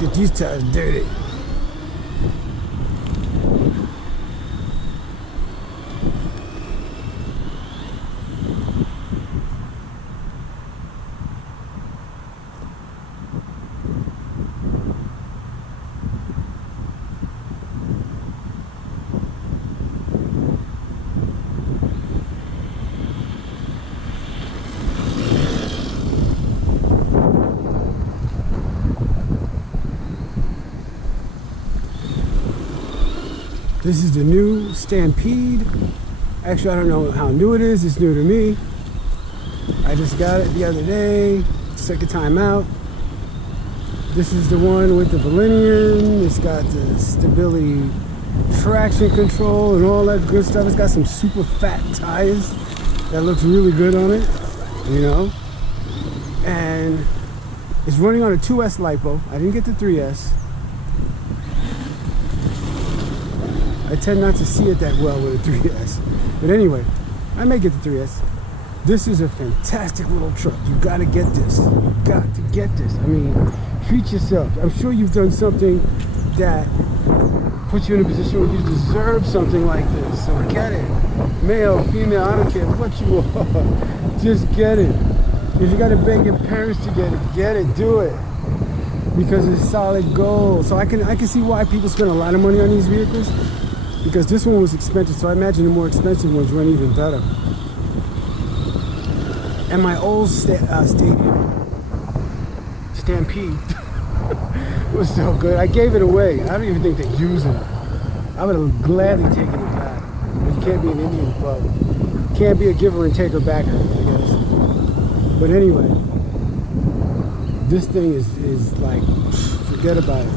Get these tires dirty. This is the new Stampede. Actually, I don't know how new it is. It's new to me. I just got it the other day. Second time out. This is the one with the Valenian. It's got the stability traction control and all that good stuff. It's got some super fat tires that looks really good on it, you know. And it's running on a 2S LiPo. I didn't get the 3S. I tend not to see it that well with a 3S. But anyway, I may get the 3S. This is a fantastic little truck. You gotta get this. You got to get this. I mean, treat yourself. I'm sure you've done something that puts you in a position where you deserve something like this. So get it. Male, female, I don't care what you are. Just get it. If you gotta beg your parents to get it, do it. Because it's solid gold. So I can see why people spend a lot of money on these vehicles. Because this one was expensive, so I imagine the more expensive ones run even better. And my old Stampede was so good. I gave it away. I don't even think they use it. I would have gladly taken it back. But you can't be an Indian club. Can't be a giver and taker backer, I guess. But anyway, this thing is like, forget about it.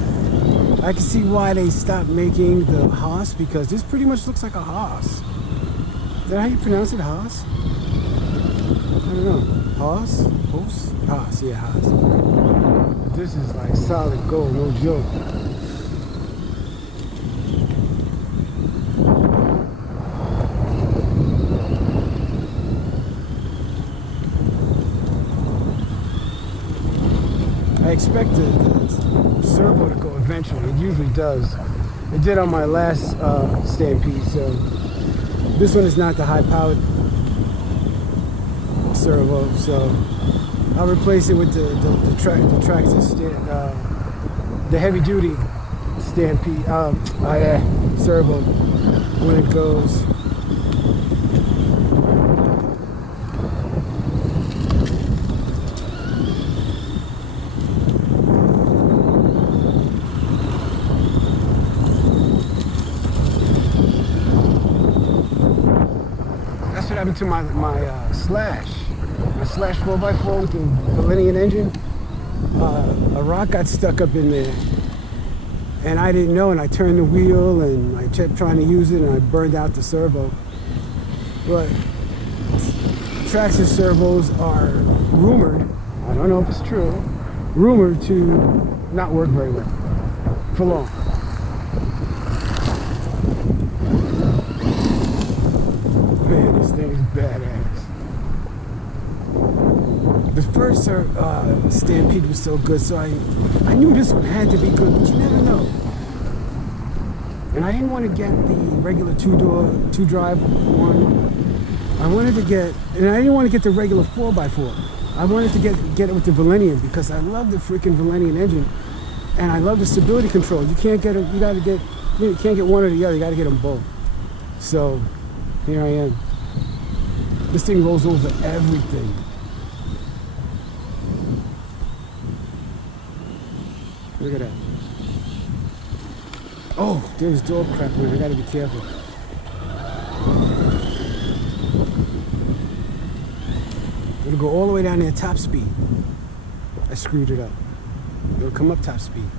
I can see why they stopped making the Haas, because this pretty much looks like a Haas. Is that how you pronounce it, Haas? I don't know. Haas? Haas? Haas, yeah, Haas. This is like solid gold, no joke. I expect the servo to go eventually. It usually does. It did on my last Stampede, so this one is not the high-powered servo, so I'll replace it with the Traxxas, the heavy-duty Stampede servo when it goes. Happened to my Slash 4x4 with the Valenian engine. A rock got stuck up in there, and I didn't know, and I turned the wheel and I kept trying to use it, and I burned out the servo. But Traxxas servos are rumored, I don't know if it's true, rumored to not work very well for long. Man, this thing is badass. The first Stampede was so good, so I knew this one had to be good, but you never know. And I didn't want to get the regular two-drive one. I wanted to get, and I didn't want to get the regular 4x4. I wanted to get it with the Valenian, because I love the freaking Valenian engine, and I love the stability control. You can't get it. You can't get one or the other. You got to get them both. So here I am. This thing rolls over everything. Look at that. Oh, there's dog crap, man. I gotta be careful. It'll go all the way down there top speed. I screwed it up. It'll come up top speed.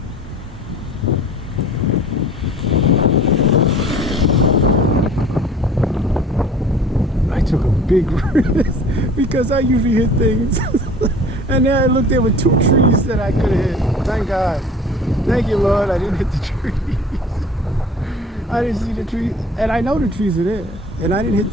I took a big risk because I usually hit things. And then I looked there with 2 trees that I could have hit. Thank God. Thank you, Lord, I didn't hit the trees. I didn't see the trees. And I know the trees are there. And I didn't hit,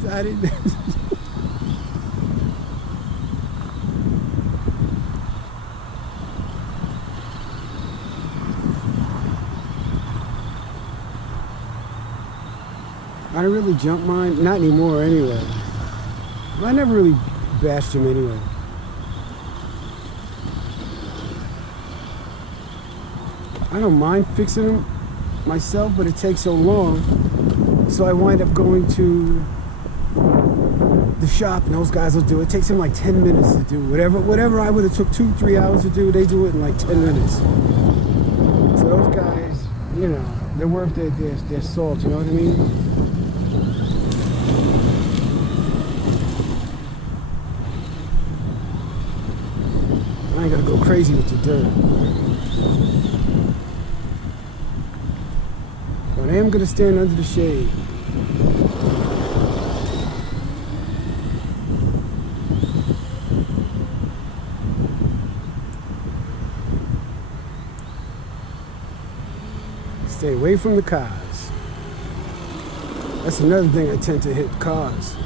I don't really jump mine, not anymore anyway. I never really bashed them anyway. I don't mind fixing them myself, but it takes so long. So I wind up going to the shop, and those guys will do it. It takes them like 10 minutes to do whatever I would have took 2-3 hours to do. They do it in like 10 minutes. So those guys, you know, they're worth their salt. You know what I mean? I ain't gonna go crazy with the dirt. But I am gonna stand under the shade. Stay away from the cars. That's another thing, I tend to hit cars.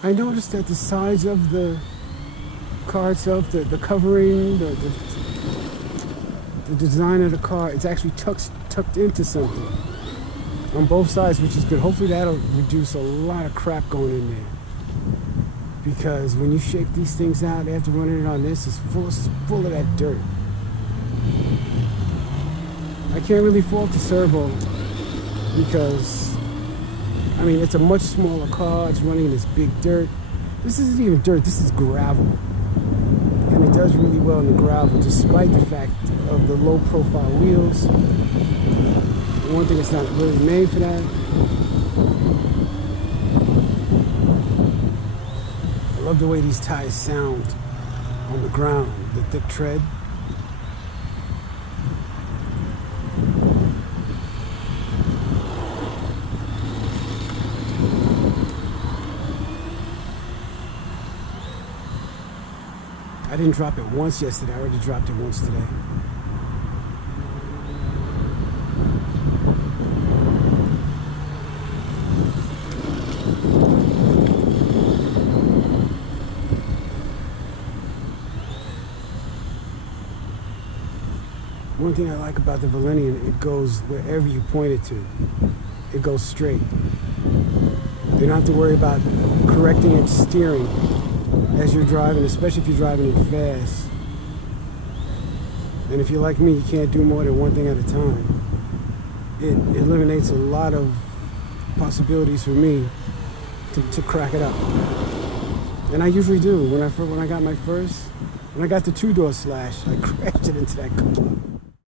I noticed that the sides of the car itself, the covering, the design of the car, it's actually tucked into something on both sides, which is good. Hopefully that'll reduce a lot of crap going in there. Because when you shake these things out after running it on this, it's full of that dirt. I can't really fault the servo because, I mean, it's a much smaller car. It's running in this big dirt. This isn't even dirt, this is gravel. And it does really well in the gravel, despite the fact of the low profile wheels. One thing, it's not really made for that. I love the way these tires sound on the ground, the thick tread. I didn't drop it once yesterday. I already dropped it once today. One thing I like about the Valenian, it goes wherever you point it to. It goes straight. You don't have to worry about correcting its steering as you're driving, especially if you're driving it fast. And if you're like me, you can't do more than one thing at a time. It eliminates a lot of possibilities for me to crack it up. And I usually do. When I got my first, when I got the 2-door slash, I crashed it into that car.